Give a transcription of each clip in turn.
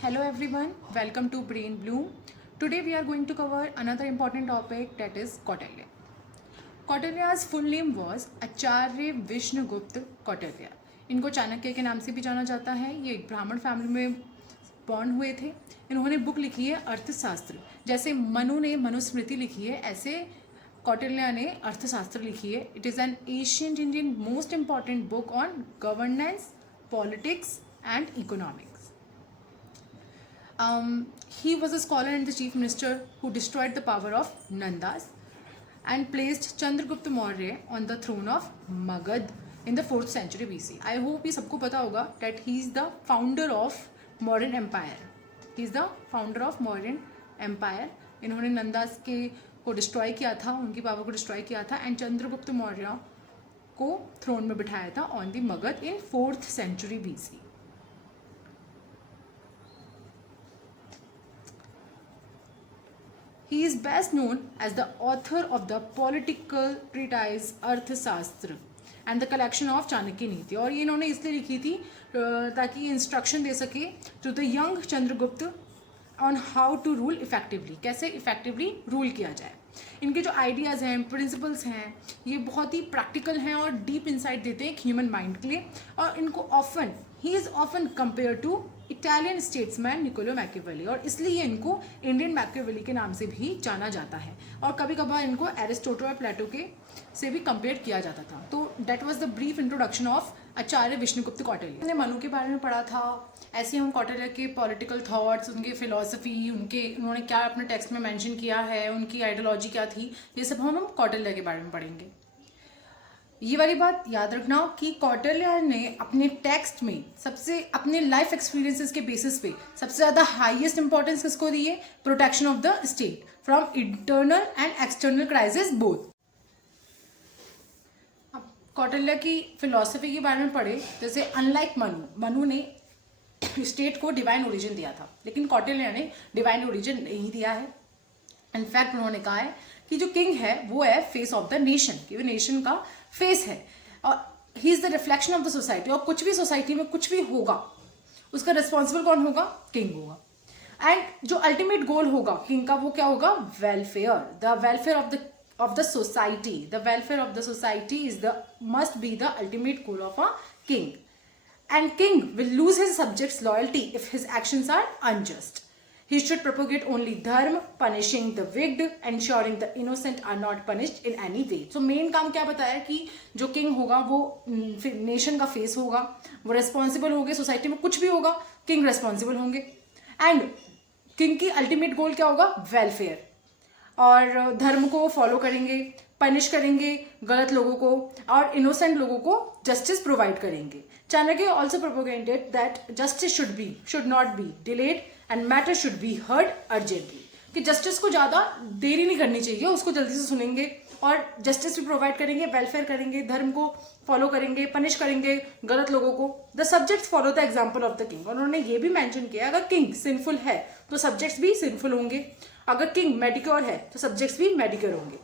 Hello everyone, welcome to Brain Bloom. Today we are going to cover another important topic, that is Kautilya. Kautilya's full name was आचार्य विष्णुगुप्त कौटिल्य. इनको चाणक्य के नाम से भी जाना जाता है. ये एक ब्राह्मण फैमिली में बॉर्न हुए थे. इन्होंने बुक लिखी है अर्थशास्त्र. जैसे मनु ने मनुस्मृति लिखी है, ऐसे कौटिल्य ने अर्थशास्त्र लिखी है. It is an ancient Indian most important book on governance, politics and economics. He was a scholar and the chief minister who destroyed the power of Nandas and placed Chandragupta Maurya on the throne of Magad in the 4th century BC. I hope ये सबको पता होगा that he is the founder of Mauryan Empire. He is the founder of Mauryan Empire. इन्होंने नंदास के को destroy किया था, उनकी पावर को डिस्ट्रॉय किया था एंड चंद्रगुप्त मौर्य को थ्रोन में बिठाया था on the Magadh in 4th century BC. He is best known as the author of the political treatise अर्थशास्त्र and the collection of Chanakya नीति. और ये इन्होंने इसलिए लिखी थी ताकि इंस्ट्रक्शन दे सके to the young Chandragupta on how to rule effectively, कैसे इफेक्टिवली रूल किया जाए. इनके जो आइडियाज़ हैं, प्रिंसिपल्स हैं, ये बहुत ही प्रैक्टिकल हैं और डीप इंसाइट देते हैं एक ह्यूमन माइंड के लिए. और इनको ही is often compare to Italian statesman Niccolo Machiavelli, और इसलिए इनको इंडियन मैकियावेली के नाम से भी जाना जाता है. और कभी कभार इनको एरिस्टोटल और प्लेटो के से भी कंपेयर किया जाता था. तो that was the brief introduction of Acharya Vishnugupta Kautilya. हमने मनु के बारे में पढ़ा था. ऐसे हम कौटिल्य के पॉलिटिकल थॉट्स, उनके फिलॉसफी, उन्होंने क्या अपने टेक्स्ट में मेंशन किया है, उनकी आइडियोलॉजी क्या थी, ये सब हम कौटिल्य के बारे में पढ़ेंगे. ये वाली बात याद रखना कि कौटिल्य ने अपने टेक्स्ट में सबसे अपने लाइफ एक्सपीरियंसेस के बेसिस पे सबसे ज़्यादा हाईएस्ट इंपॉर्टेंस किसको दी है? Protection of the state from internal and external crisis both. अब कौटिल्य की फिलॉसफी के बारे में पढ़े. जैसे अनलाइक मनु ने स्टेट को डिवाइन ओरिजिन दिया था, लेकिन कौटिल्य ने डिवाइन ओरिजिन नहीं दिया है. इनफैक्ट उन्होंने कहा है कि जो किंग है वो है फेस ऑफ द नेशन, कि वो नेशन का फेस है और ही is the reflection of the society. और कुछ भी सोसाइटी में कुछ भी होगा उसका रिस्पॉन्सिबल कौन होगा? किंग होगा. एंड जो अल्टीमेट गोल होगा किंग का वो क्या होगा? Welfare, the welfare of the society. The welfare of the society is the must be the ultimate goal of a king. And king will lose his subjects' loyalty if his actions are unjust. He should propagate only dharma, punishing the wicked, ensuring the innocent are not punished in any way. So main काम क्या बताया कि जो king होगा वो nation का face होगा, वो responsible होंगे, society में कुछ भी होगा king responsible होंगे. And king की ultimate goal क्या होगा? Welfare. और धर्म को फॉलो करेंगे, पनिश करेंगे गलत लोगों को और इनोसेंट लोगों को जस्टिस प्रोवाइड करेंगे. Chanakya also propagated that justice should not be delayed and matter should be heard urgently. कि जस्टिस को ज़्यादा देरी नहीं करनी चाहिए, उसको जल्दी से सुनेंगे और जस्टिस भी प्रोवाइड करेंगे, वेलफेयर करेंगे, धर्म को फॉलो करेंगे, पनिश करेंगे गलत लोगों को. The subjects follow the example of the king. उन्होंने ये भी मैंशन किया अगर किंग सिंफुल है तो सब्जेक्ट्स भी सिंफुल होंगे, अगर किंग मेडिक्योर है तो सब्जेक्ट्स भी मेडिक्योर होंगे.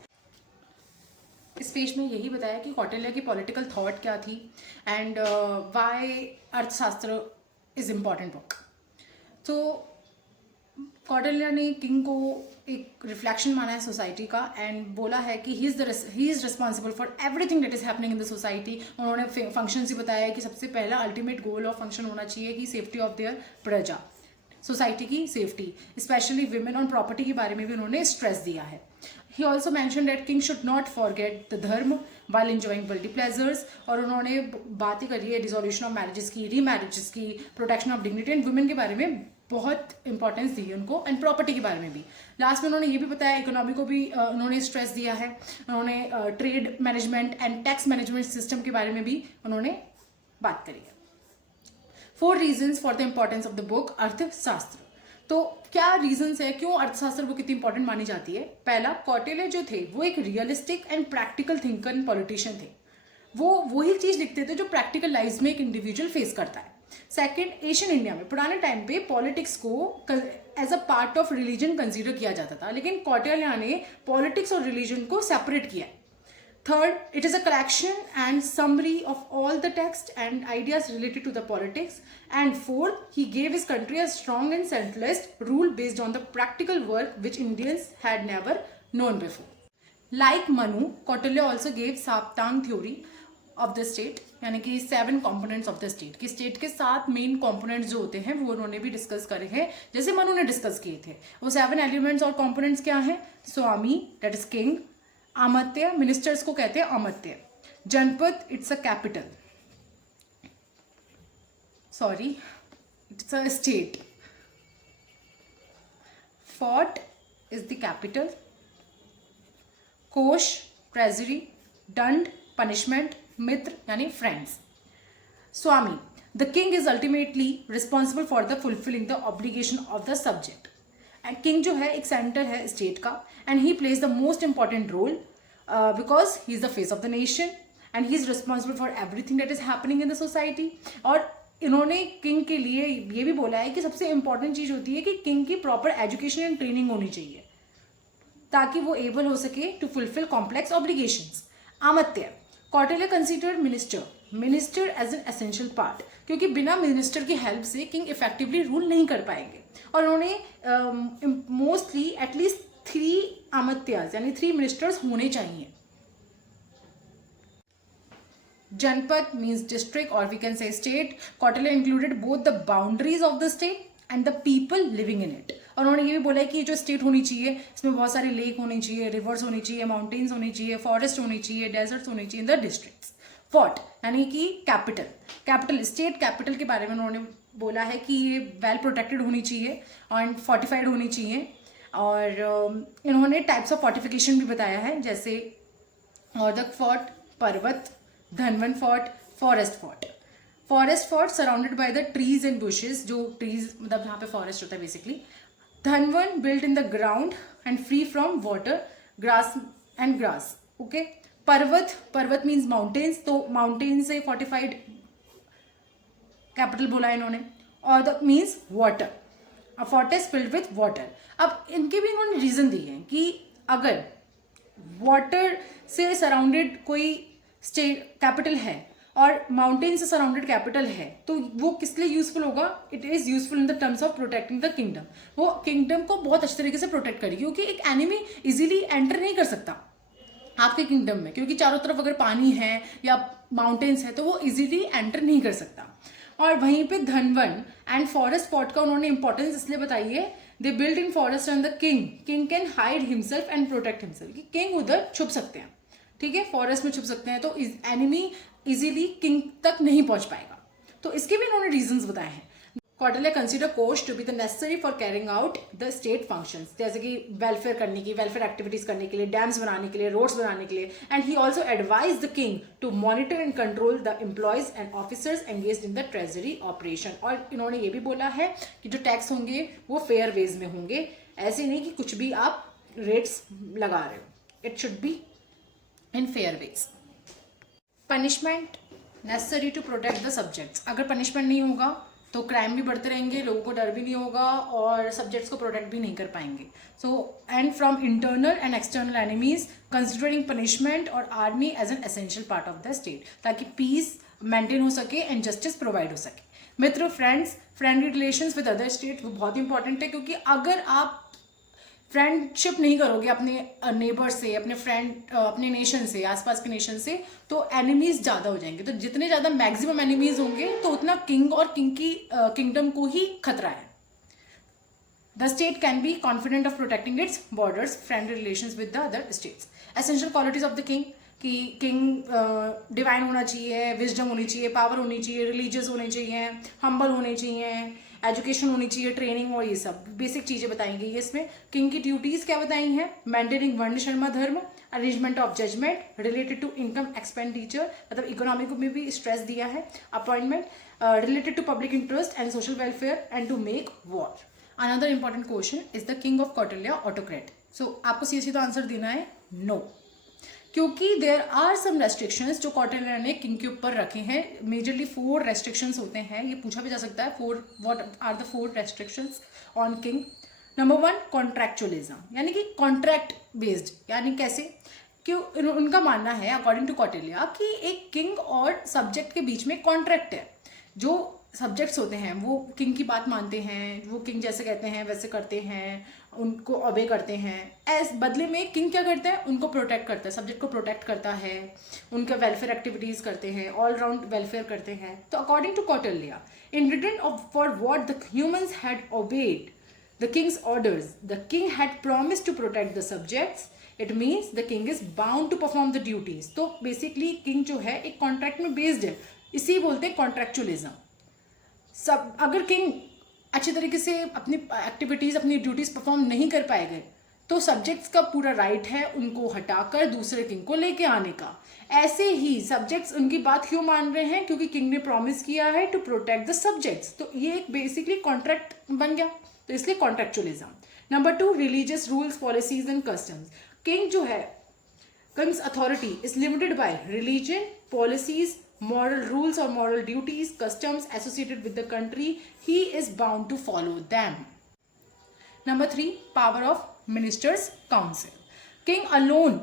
इस पेज में यही बताया कि कौटिल्य की पॉलिटिकल थॉट क्या थी एंड व्हाई अर्थशास्त्र इज इम्पॉर्टेंट बुक. तो कौटिल्य ने किंग को एक रिफ्लेक्शन माना है सोसाइटी का एंड बोला है कि he is responsible for everything that is happening in the society. उन्होंने फंक्शन ही बताया कि सबसे पहला अल्टीमेट गोल ऑफ फंक्शन होना चाहिए कि सेफ्टी ऑफ देयर प्रजा, सोसाइटी की सेफ्टी, स्पेशली विमेन और प्रॉपर्टी के बारे में भी उन्होंने स्ट्रेस दिया है. He also mentioned that king should not forget the dharma while enjoying worldly pleasures. और उन्होंने बातें करी है डिसोल्यूशन ऑफ मैरिजेस की, रीमैरिजेस की, protection of dignity and women के बारे में बहुत इंपॉर्टेंस दी है उनको एंड प्रॉपर्टी के बारे में भी. लास्ट में उन्होंने ये भी बताया इकोनॉमी को भी उन्होंने स्ट्रेस दिया है. उन्होंने trade management and tax management system के बारे में भी उन्होंने बात करी है. 4 reasons for the importance of the book अर्थशास्त्र. तो क्या रीजंस है क्यों अर्थशास्त्र बुक इतनी इंपॉर्टेंट मानी जाती है? पहला, कौटिल्य जो थे वो एक realistic and practical thinker and politician थे. वो वही चीज लिखते थे जो प्रैक्टिकल लाइफ में एक इंडिविजुअल फेस करता है. सेकंड, एशियन इंडिया में पुराने टाइम पे पॉलिटिक्स को as a part of religion consider किया जाता था, लेकिन कौटिल्य ने पॉलिटिक्स और रिलीजन को सेपरेट किया है. Third, it is a collection and summary of all the text and ideas related to the politics. And fourth, he gave his country a strong and centralist rule based on the practical work which Indians had never known before. Like Manu, Kautilya also gave Saptang theory of the state, यानी कि 7 components of the state, कि state के 7 main components जो होते हैं वो उन्होंने भी डिस्कस करे हैं जैसे मनु ने डिस्कस किए थे. वो 7 एलिमेंट्स और components क्या हैं? स्वामी, that is king. अमात्य, मिनिस्टर्स को कहते हैं अमात्य. जनपद, it's a capital, sorry it's a state. Fort is the capital. कोश, ट्रेजरी. दंड, पनिशमेंट. मित्र यानी फ्रेंड्स. स्वामी, the king is ultimately responsible for the fulfilling the obligation of the subject. And king जो है एक सेंटर है स्टेट का, and he plays the most important role because he is the face of the nation and he is responsible for everything that is happening in the society. और इन्होंने king के लिए ये भी बोला है कि सबसे इंपॉर्टेंट चीज़ होती है कि किंग की प्रॉपर एजुकेशन एंड ट्रेनिंग होनी चाहिए ताकि वो एबल हो सके to fulfil complex obligations. Amatya, Kautilya considered minister as an essential part, क्योंकि बिना मिनिस्टर की हेल्प से किंग इफेक्टिवली रूल नहीं कर पाएंगे. और उन्होंने मोस्टली एटलीस्ट 3 अमात्यास यानी 3 मिनिस्टर्स होने चाहिए. जनपद मीन्स डिस्ट्रिक्ट और we can say state. Kautilya included both the boundaries of the state and the people living in it. और उन्होंने ये भी बोला है कि ये जो स्टेट होनी चाहिए इसमें बहुत सारे लेक होनी चाहिए, रिवर्स होनी चाहिए, माउंटेन्स होनी चाहिए, फॉरेस्ट होनी चाहिए, डेजर्ट्स होनी चाहिए इन द डिस्ट्रिक्ट्स. फोर्ट यानी कि कैपिटल स्टेट कैपिटल के बारे में उन्होंने बोला है कि ये वेल प्रोटेक्टेड होनी चाहिए एंड फोर्टिफाइड होनी चाहिए. और इन्होंने टाइप्स ऑफ फोर्टिफिकेशन भी बताया है जैसे औदक fort, parvat, dhanvan fort, forest fort surrounded by the trees and bushes, जो ट्रीज मतलब जहाँ पे फॉरेस्ट होता है basically. Dhanvan built in the ground and free from water, grass. Okay. Parvat means mountains, तो माउंटेन से फोर्टिफाइड कैपिटल बोला है इन्होंने. और the means water, a fortress filled with water. अब इनके भी इन्होंने रीजन दिए हैं कि अगर वाटर से सराउंडेड कोई स्टेट कैपिटल है और माउंटेन से सराउंडेड कैपिटल है तो वो किस लिए यूजफुल होगा? It is useful in the terms of protecting the kingdom. वो किंगडम को बहुत अच्छे तरीके से प्रोटेक्ट करेगी क्योंकि एक एनिमी इजीली एंटर नहीं कर सकता आपके किंगडम में, क्योंकि चारों तरफ अगर पानी है या माउंटेन्स है तो वो इजीली एंटर नहीं कर सकता. और वहीं पे धनवन एंड फॉरेस्ट फोर्ट का उन्होंने इंपॉर्टेंस इसलिए बताई है. They build in forest and the king can hide himself and protect himself. King उधर छुप सकते हैं, ठीक है, फॉरेस्ट में छुप सकते हैं, तो एनिमी इजीली किंग तक नहीं पहुंच पाएगा. तो इसके भी इन्होंने रीजंस बताए हैं. कौटिल्य कंसिडर कोश to be the necessary for carrying out the state functions, जैसे कि वेलफेयर करने की, वेलफेयर एक्टिविटीज करने के लिए, डैम्स बनाने के लिए, रोड्स बनाने के लिए. And he also advise the king to monitor and control the employees and officers engaged in the treasury operation. और इन्होंने ये भी बोला है कि जो टैक्स होंगे वो फेयर वेज में होंगे, ऐसे नहीं कि कुछ भी आप रेट्स लगा रहे हो. It should be in fair wage. Punishment necessary to protect the subjects. अगर पनिशमेंट नहीं होगा तो क्राइम भी बढ़ते रहेंगे, लोगों को डर भी नहीं होगा और सब्जेक्ट्स को प्रोटेक्ट भी नहीं कर पाएंगे. So and from internal and external enemies considering punishment और army as an essential part of the state, ताकि पीस मेंटेन हो सके एंड जस्टिस प्रोवाइड हो सके. Mitra, friendly relations with other state वो बहुत इंपॉर्टेंट है, क्योंकि अगर आप फ्रेंडशिप नहीं करोगे अपने नेबर से, अपने नेशन से, आसपास के नेशन से, तो एनिमीज ज़्यादा हो जाएंगे. तो जितने ज़्यादा मैक्सिमम एनिमीज होंगे तो उतना किंग और किंग की किंगडम को ही खतरा है. The state can be confident of protecting it's borders, friendly relations with the other states. Essential qualities of the king, कि किंग डिवाइन होना चाहिए, विजडम होनी चाहिए, पावर होनी चाहिए, रिलीजियस होने चाहिए, हम्बल होने चाहिए, एजुकेशन होनी चाहिए, ट्रेनिंग, और ये सब बेसिक चीज़ें बताई गई है इसमें. किंग की ड्यूटीज़ क्या बताई हैं? मेंटेनिंग वर्ण शर्मा dharma, arrangement of judgement related to income expenditure, मतलब इकोनॉमी को में भी स्ट्रेस दिया है. Appointment related to public interest and social welfare and to make war. Another important question, is the king of Kautilya autocrat? So आपको सीधे तो आंसर देना है नो, क्योंकि देयर आर सम रेस्ट्रिक्शंस जो कौटिल्य ने किंग के ऊपर रखे हैं. मेजरली 4 रेस्ट्रिक्शंस होते हैं, ये पूछा भी जा सकता है. What are the 4 restrictions on king? Number 1, contractualism, यानी कि कॉन्ट्रैक्ट बेस्ड. यानी कैसे? कि उनका मानना है अकॉर्डिंग टू कौटिल्य कि एक किंग और सब्जेक्ट के बीच में कॉन्ट्रैक्ट है। जो सब्जेक्ट्स होते हैं वो किंग की बात मानते हैं, वो किंग जैसे कहते हैं वैसे करते हैं, उनको ओबे करते हैं। एज बदले में किंग क्या करता है, उनको प्रोटेक्ट करता है, सब्जेक्ट को प्रोटेक्ट करता है, उनका वेलफेयर एक्टिविटीज़ करते हैं, ऑल राउंड वेलफेयर करते हैं। तो according to Kautilya, in return for what the humans had obeyed the king's orders, the king had promised to protect the subjects. It means the king is bound to perform the duties. तो basically king जो है एक contract में based है, इसी बोलते हैं कॉन्ट्रैक्चुअलिज्म। सब अगर किंग अच्छी तरीके से अपनी एक्टिविटीज़ अपनी ड्यूटीज़ परफॉर्म नहीं कर पाएंगे तो सब्जेक्ट्स का पूरा राइट है उनको हटाकर दूसरे किंग को लेके आने का। ऐसे ही सब्जेक्ट्स उनकी बात क्यों मान रहे हैं, क्योंकि किंग ने प्रॉमिस किया है टू प्रोटेक्ट द सब्जेक्ट्स। तो ये एक बेसिकली कॉन्ट्रैक्ट बन गया, तो इसलिए contractualism. Number 2, religious rules policies and customs. King जो है, king's authority is limited by religion, policies, moral rules or moral duties, customs associated with the country. He is bound to follow them. Number 3, power of ministers council. King alone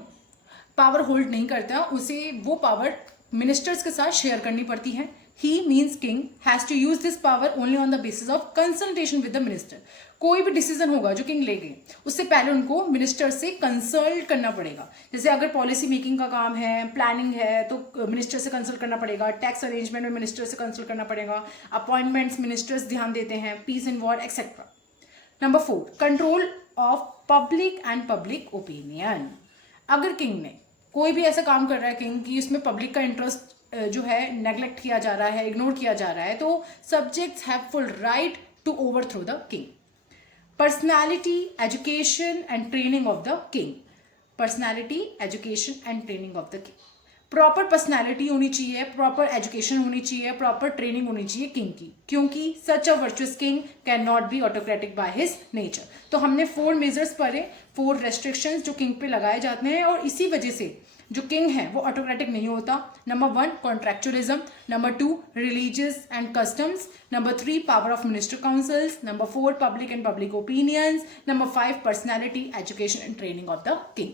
power hold नहीं करता, उसे वो power ministers के साथ share करनी पड़ती है। He means king has to use this power only on the basis of consultation with the minister. कोई भी डिसीजन होगा जो किंग लेंगे उससे पहले उनको मिनिस्टर से कंसल्ट करना पड़ेगा। जैसे अगर पॉलिसी मेकिंग का काम है, प्लानिंग है, तो मिनिस्टर से कंसल्ट करना पड़ेगा, टैक्स अरेंजमेंट में मिनिस्टर से कंसल्ट करना पड़ेगा, अपॉइंटमेंट्स मिनिस्टर्स ध्यान देते हैं, peace and war etcetera. Number 4, control of public and public opinion. अगर किंग ने कोई भी ऐसा काम कर रहा है किंग कि उसमें पब्लिक का इंटरेस्ट जो है नेग्लेक्ट किया जा रहा है, इग्नोर किया जा रहा है, तो subjects have full right to overthrow the king. Personality, education and training of the king. Personality, education and training of the king. Proper personality होनी चाहिए, प्रॉपर एजुकेशन होनी चाहिए, प्रॉपर ट्रेनिंग होनी चाहिए किंग की, क्योंकि such a virtuous king can not be autocratic by his nature. तो हमने 4 मेजर्स पढ़े, 4 रेस्ट्रिक्शंस जो किंग पे लगाए जाते हैं, और इसी वजह से जो किंग है वो ऑटोक्रेटिक नहीं होता। Number 1, contractualism. Number 2, religious and customs. Number 3, power of minister councils. Number 4, public and public opinions. Number 5, personality, education and training of the king.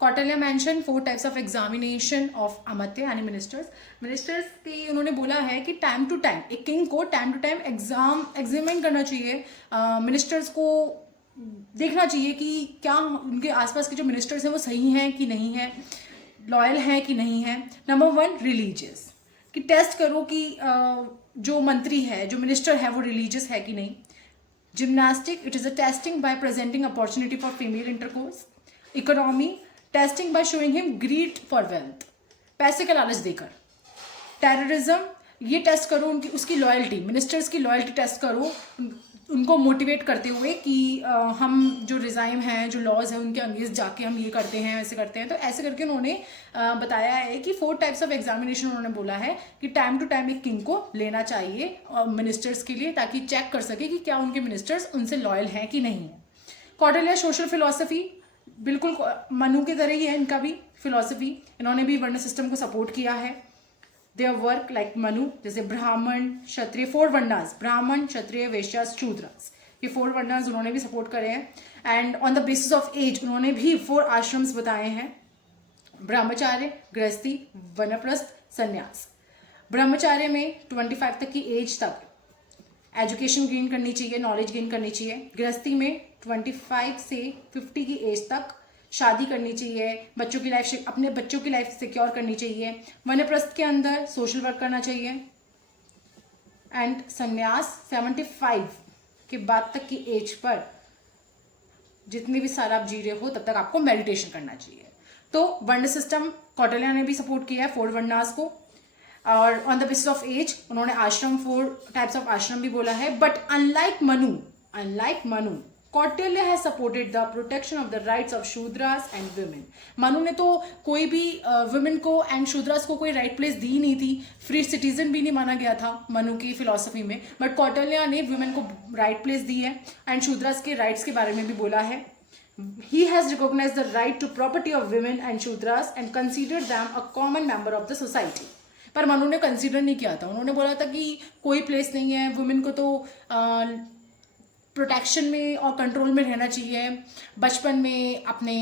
Kautilya mention 4 types of examination of amatya यानी ministers. Ministers की उन्होंने बोला है कि time to time एक king को time to time examine करना चाहिए, मिनिस्टर्स को देखना चाहिए कि क्या उनके आसपास के जो मिनिस्टर्स हैं वो सही हैं कि नहीं हैं, लॉयल हैं कि नहीं हैं। नंबर 1, रिलीजियस, कि टेस्ट करो कि जो मंत्री है, जो मिनिस्टर है, वो रिलीजियस है कि नहीं। Gymnastic, it is a testing bye presenting opportunity for female intercourse. Economy, testing by showing him greed for wealth, पैसे का लालच देकर। टेररिज्म, ये टेस्ट करो उनकी उसकी लॉयल्टी, मिनिस्टर्स की लॉयल्टी टेस्ट करो, उनको मोटिवेट करते हुए कि हम जो रिज़ाइम हैं, जो लॉज हैं, उनके अगेंस्ट जाके हम ये करते हैं, ऐसे करते हैं। तो ऐसे करके उन्होंने बताया है कि 4 टाइप्स ऑफ एग्जामिनेशन उन्होंने बोला है कि टाइम टू टाइम एक किंग को लेना चाहिए मिनिस्टर्स के लिए, ताकि चेक कर सके कि क्या उनके मिनिस्टर्स उनसे लॉयल हैं कि नहीं है। कौटिल्य सोशल फिलॉसफी, बिल्कुल मनु की तरह ही है इनका भी फिलॉसफी, इन्होंने भी वर्ण सिस्टम को सपोर्ट किया है। देयर वर्क लाइक मनु, जैसे ब्राह्मण, क्षत्रिय, 4 वर्णास, ब्राह्मण, क्षत्रिय, वैश्य, शूद्रास, ये 4 वर्णास उन्होंने भी सपोर्ट करे हैं। And on the basis of age उन्होंने भी 4 आश्रम्स बताए हैं, ब्रह्मचार्य, गृहस्थी, वनप्रस्थ, संन्यास। ब्रह्मचार्य में 25 तक की एज तक एजुकेशन गेन करनी चाहिए, नॉलेज गेन करनी चाहिए। गृहस्थी में 25 से 50 की एज तक शादी करनी चाहिए, बच्चों की लाइफ, अपने बच्चों की लाइफ सिक्योर करनी चाहिए। वनप्रस्थ के अंदर सोशल वर्क करना चाहिए। एंड संन्यास 75 के बाद तक की एज पर जितनी भी साल आप जी रहे हो तब तक आपको मेडिटेशन करना चाहिए। तो वर्ण सिस्टम कौटिल्य ने भी सपोर्ट किया है 4 वर्णास को, और on the basis of age उन्होंने आश्रम 4 टाइप्स ऑफ आश्रम भी बोला है। But unlike Manu Kautilya has supported the protection of the rights of शूद्रास एंड वुमेन। मनु ने तो कोई भी वुमेन को एंड शूद्रास को कोई राइट प्लेस दी नहीं थी, फ्री सिटीजन भी नहीं माना गया था मनु की फिलॉसफी में, बट कौटिल्य ने वुमेन को राइट प्लेस दी है एंड शूद्रास के राइट्स के बारे में भी बोला है। He has recognized the right to property of women and shudras and considered them a common member of the society. पर मनु ने कंसीडर नहीं किया था, उन्होंने बोला था कि कोई प्लेस नहीं है वुमेन को, तो प्रोटेक्शन में और कंट्रोल में रहना चाहिए, बचपन में अपने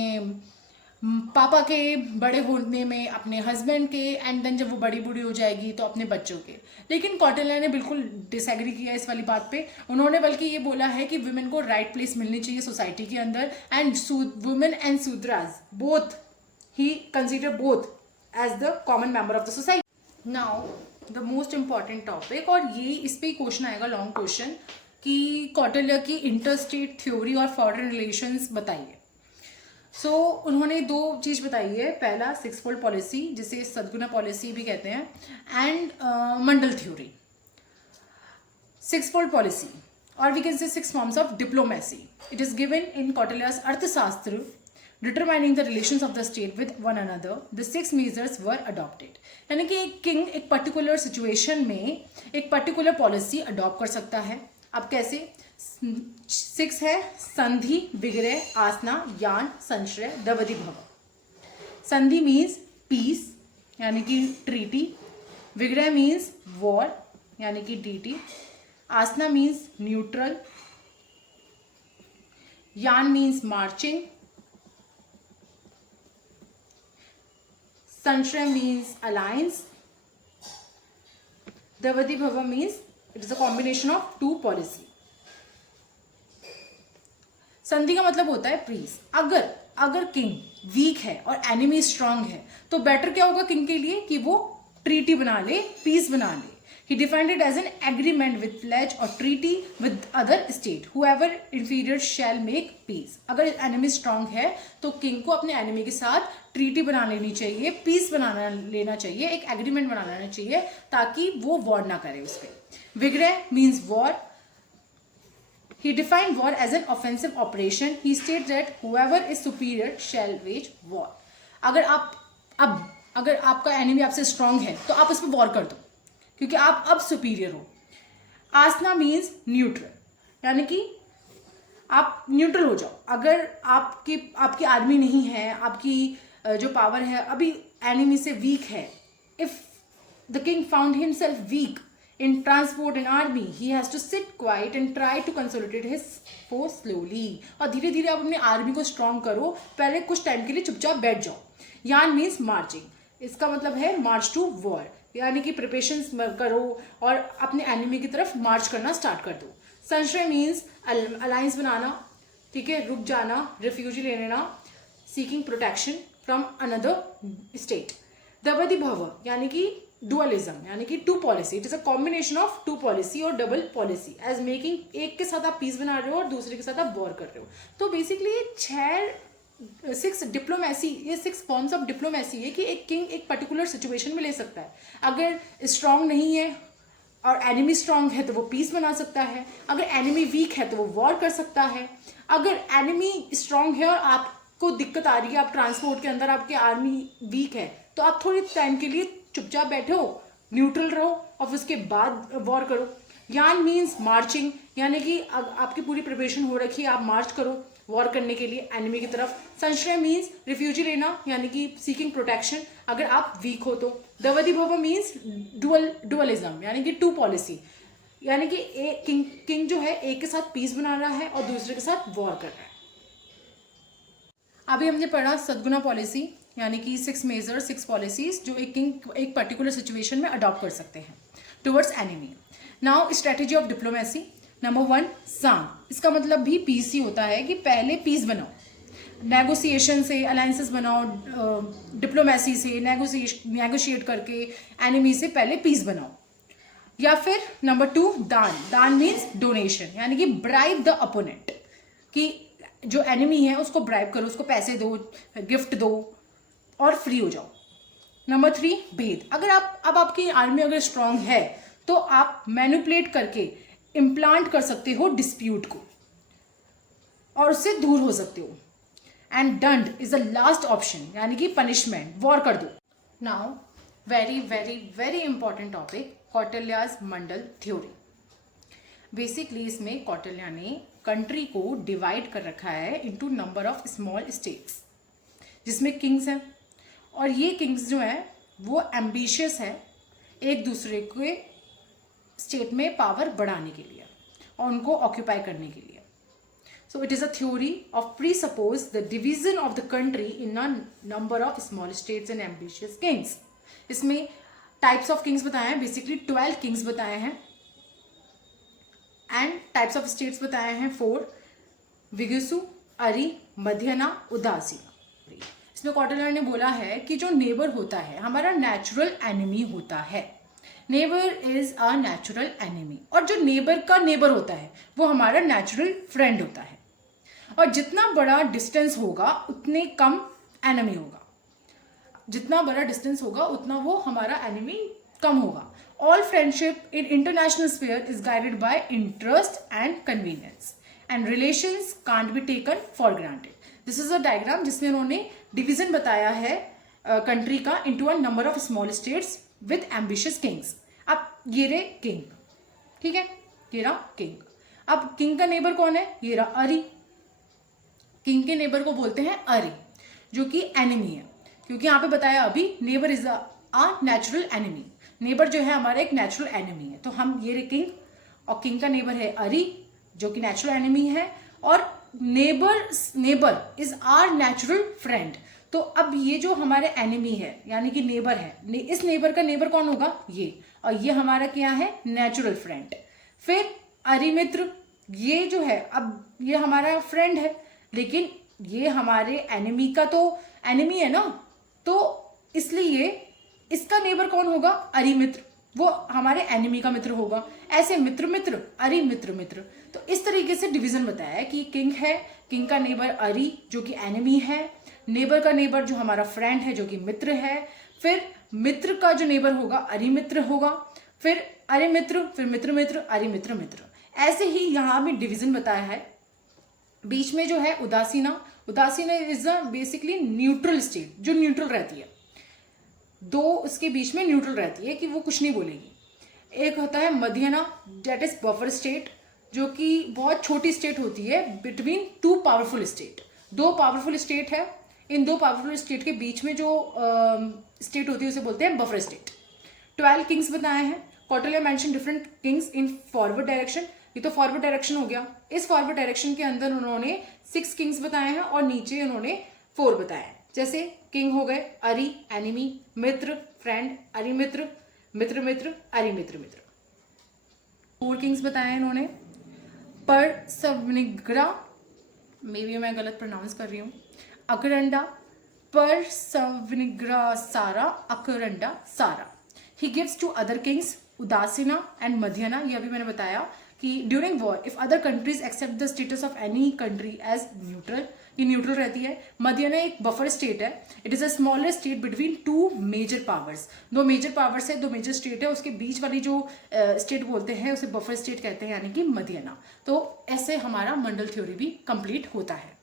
पापा के, बड़े होने में अपने हस्बैंड के, एंड देन जब वो बड़ी बूढ़ी हो जाएगी तो अपने बच्चों के। लेकिन कौटिल्य ने बिल्कुल डिसएग्री किया इस वाली बात पे। उन्होंने बल्कि ये बोला है कि वुमेन को राइट प्लेस मिलनी चाहिए सोसाइटी के अंदर, एंड वुमेन एंड शूद्रास both he consider both as the common member of the society. Now the most important topic, और ये इस पे ही क्वेश्चन आएगा, लॉन्ग क्वेश्चन, कि कौटिल्य की इंटरस्टेट थ्योरी और फॉरेन रिलेशंस बताइए। सो उन्होंने दो चीज़ बताई है, पहला सिक्स फोल्ड पॉलिसी जिसे सद्गुना पॉलिसी भी कहते हैं, and mandal theory. Six fold policy, और we can say six forms of diplomacy, it is given in Kautilya's Arthashastra determining the relations of the state with one another, the six measures were adopted. यानी कि एक king एक particular situation में एक particular policy adopt कर सकता है। अब कैसे? सिक्स है, संधि, विग्रह, आसना, यान, संश्रय, द्विविध भव। संधि मीन्स पीस यानी कि ट्रीटी, विग्रह मीन्स वॉर यानी कि डीटी, आसना मीन्स न्यूट्रल, यान मीन्स मार्चिंग, संश्रय मीन्स अलायंस, द्विविध भव means it is a combination of two policy. संधि का मतलब होता है पीस। अगर किंग वीक है और एनिमी स्ट्रांग है तो बेटर क्या होगा किंग के लिए कि वो ट्रीटी बना ले, पीस बना ले। He defined it as an agreement with pledge और treaty with other state, however inferior shall make peace. अगर एनिमी स्ट्रांग है तो किंग को अपने एनिमी के साथ ट्रीटी बना लेनी चाहिए, पीस बना लेना चाहिए, एक एग्रीमेंट बना लेना चाहिए ताकि वो वॉर ना करे उस पर। विग्रह means war. He defined war as an offensive operation. He states that whoever is superior shall wage war. अगर आपका एनिमी आपसे स्ट्रांग है तो आप उस पर वॉर कर दो क्योंकि आप अब सुपीरियर हो। आसना मीन्स न्यूट्रल, यानी कि आप न्यूट्रल हो जाओ। अगर आपकी आर्मी नहीं है, आपकी जो पावर है अभी एनिमी से वीक है, if the king found himself weak in transport and army, he has to sit quiet and try to consolidate his force slowly. और धीरे धीरे आप अपने आर्मी को स्ट्रॉन्ग करो, पहले कुछ टाइम के लिए चुपचाप बैठ जाओ। यान मीन्स मार्चिंग, इसका मतलब है मार्च टू वॉर, यानी कि प्रिपरेशंस करो और अपने एनिमी की तरफ मार्च करना स्टार्ट कर दो। संश्रय मीन्स अलायंस बनाना, ठीक है, रुक जाना, रिफ्यूजी ले लेना, seeking protection from another state. द्विविध भव यानी कि डुअलिज्म, यानी कि two policy, it is a combination of two policy और डबल पॉलिसी, एज मेकिंग, एक के साथ आप पीस बना रहे हो और दूसरे के साथ आप वॉर कर रहे हो। तो बेसिकली ये सिक्स डिप्लोमेसी, ये सिक्स फॉर्म्स ऑफ डिप्लोमेसी है कि एक किंग एक पर्टिकुलर सिचुएशन में ले सकता है। अगर स्ट्रांग नहीं है और एनिमी स्ट्रांग है तो वो पीस बना सकता है, अगर एनिमी वीक है तो वो वॉर कर सकता है। अगर एनिमी स्ट्रांग है और आपको दिक्कत आ रही है, आप ट्रांसपोर्ट के अंदर आपकी आर्मी वीक है, तो आप थोड़ी टाइम के लिए चुपचाप बैठो, न्यूट्रल रहो और उसके बाद वॉर करो। यान मीन्स मार्चिंग, यानी कि आपकी पूरी प्रिपरेशन हो रखी है, आप मार्च करो वॉर करने के लिए एनिमी की तरफ। संश्रय मीन्स रिफ्यूजी लेना, यानी कि सीकिंग प्रोटेक्शन अगर आप वीक हो तो। द्विविध भव मीन्स डुअलिज्म, यानी कि टू पॉलिसी, यानी कि किंग जो है एक के साथ पीस बना रहा है और दूसरे के साथ वॉर कर रहा है। अभी हमने पढ़ा सद्गुना पॉलिसी, यानी कि सिक्स मेजर, सिक्स पॉलिसीज जो एक किंग एक पर्टिकुलर सिचुएशन में अडॉप्ट कर सकते हैं towards enemy. Now strategy of diplomacy, number 1 सांग, इसका मतलब भी पीस ही होता है कि पहले पीस बनाओ, नेगोशिएशन से अलायंसेस बनाओ, डिप्लोमेसी से नेगोशिएट करके एनिमी से पहले पीस बनाओ। या फिर नंबर 2 दान, दान मीन्स डोनेशन, यानी कि ब्राइब द अपोनेंट, कि जो एनिमी है उसको ब्राइब करो, उसको पैसे दो, गिफ्ट दो और फ्री हो जाओ। नंबर 3 भेद, अगर आपकी आर्मी अगर स्ट्रांग है तो आप मैनिपुलेट करके इम्प्लांट कर सकते हो डिस्प्यूट को और उससे दूर हो सकते हो। एंड दंड इज द लास्ट ऑप्शन, यानी कि पनिशमेंट, वॉर कर दो। Now very very very important topic, Kautilya's mandal theory. Basically इसमें कौटिल्य ने कंट्री को डिवाइड कर रखा है into number of small states, जिसमें किंग्स हैं, और ये किंग्स जो हैं वो एम्बिशियस है एक दूसरे के स्टेट में पावर बढ़ाने के लिए और उनको ऑक्यूपाई करने के लिए। So it is a theory of presuppose the division of the country in a number of small states and ambitious kings. इसमें टाइप्स ऑफ किंग्स बताए हैं, बेसिकली 12 किंग्स बताए हैं, एंड टाइप्स ऑफ स्टेट्स बताए हैं 4, विगुसु, अरी, मध्यना, उदासीना। इसमें कॉटलर ने बोला है कि जो नेबर होता है हमारा नेचुरल एनिमी होता है, neighbour is a natural enemy, और जो नेबर का नेबर होता है वो हमारा नेचुरल फ्रेंड होता है, और जितना बड़ा डिस्टेंस होगा उतने कम एनिमी होगा, जितना बड़ा डिस्टेंस होगा उतना वो हमारा एनिमी कम होगा। All friendship in international sphere is guided by interest and convenience and relations can't be taken for granted. This is a diagram जिसमें उन्होंने डिवीजन बताया है कंट्री का into a number of small states with ambitious Kings. अब ये रे king, ठीक है, ये रहा किंग। अब किंग का नेबर कौन है? ये रहा अरी। किंग के नेबर को बोलते हैं अरी, जो कि एनिमी है, क्योंकि यहाँ पे बताया अभी neighbour is a natural enemy. Neighbour जो है हमारा एक नेचुरल एनिमी है, तो हम ये रे किंग, और किंग का नेबर है अरी जो कि नेचुरल एनिमी है, और neighbour is are natural friend. तो अब ये जो हमारे एनिमी है यानी कि नेबर है, इस नेबर का नेबर कौन होगा? ये, और ये हमारा क्या है? Natural friend. फिर अरिमित्र, ये जो है अब ये हमारा फ्रेंड है, लेकिन ये हमारे एनिमी का तो एनिमी है ना, तो इसलिए इसका नेबर कौन होगा? अरिमित्र, वो हमारे एनिमी का मित्र होगा। ऐसे मित्र मित्र, अरि मित्र मित्र। तो इस तरीके से डिवीजन बताया है कि किंग है, किंग का नेबर अरि जो कि एनिमी है, नेबर का नेबर जो हमारा फ्रेंड है जो कि मित्र है, फिर मित्र का जो नेबर होगा अरि मित्र होगा, फिर अरि मित्र, फिर मित्र मित्र, अरि मित्र मित्र। ऐसे ही यहाँ भी डिवीजन बताया है। बीच में जो है udasina, udasina is a basically neutral state, जो न्यूट्रल रहती है, दो उसके बीच में न्यूट्रल रहती है कि वो कुछ नहीं बोलेगी। एक होता है मध्यना, डेट इज बफर स्टेट, जो कि बहुत छोटी स्टेट होती है बिटवीन टू पावरफुल स्टेट। दो पावरफुल स्टेट है, इन दो पावरफुल स्टेट के बीच में जो स्टेट होती है उसे बोलते हैं बफर स्टेट। 12 किंग्स बताए हैं। Kautilya mention different kings in forward direction, ये तो फॉरवर्ड डायरेक्शन हो गया। इस फॉरवर्ड डायरेक्शन के अंदर उन्होंने 6 किंग्स बताए हैं और नीचे उन्होंने 4 बताए हैं। जैसे किंग हो गए अरि एनिमी, मित्र फ्रेंड, अरि मित्र, मित्र मित्र, अरि मित्र मित्र। 4 किंग्स बताए हैं इन्होंने। पर सवनिग्रा, मे बी मैं गलत प्रोनाउंस कर रही हूँ, अकरंडा, पर सवनिग्रा सारा, अकरंडा सारा। He gives to other kings उदासीना एंड मध्यना। ये अभी मैंने बताया कि during war if other countries accept the status of any country as neutral, ये न्यूट्रल रहती है। मध्यना एक बफर स्टेट है, it is a smaller state between 2 major powers. 2 major powers है, 2 मेजर स्टेट है, उसके बीच वाली जो स्टेट बोलते हैं उसे बफर स्टेट कहते हैं, यानी कि मध्यना। तो ऐसे हमारा मंडल थ्योरी भी कंप्लीट होता है।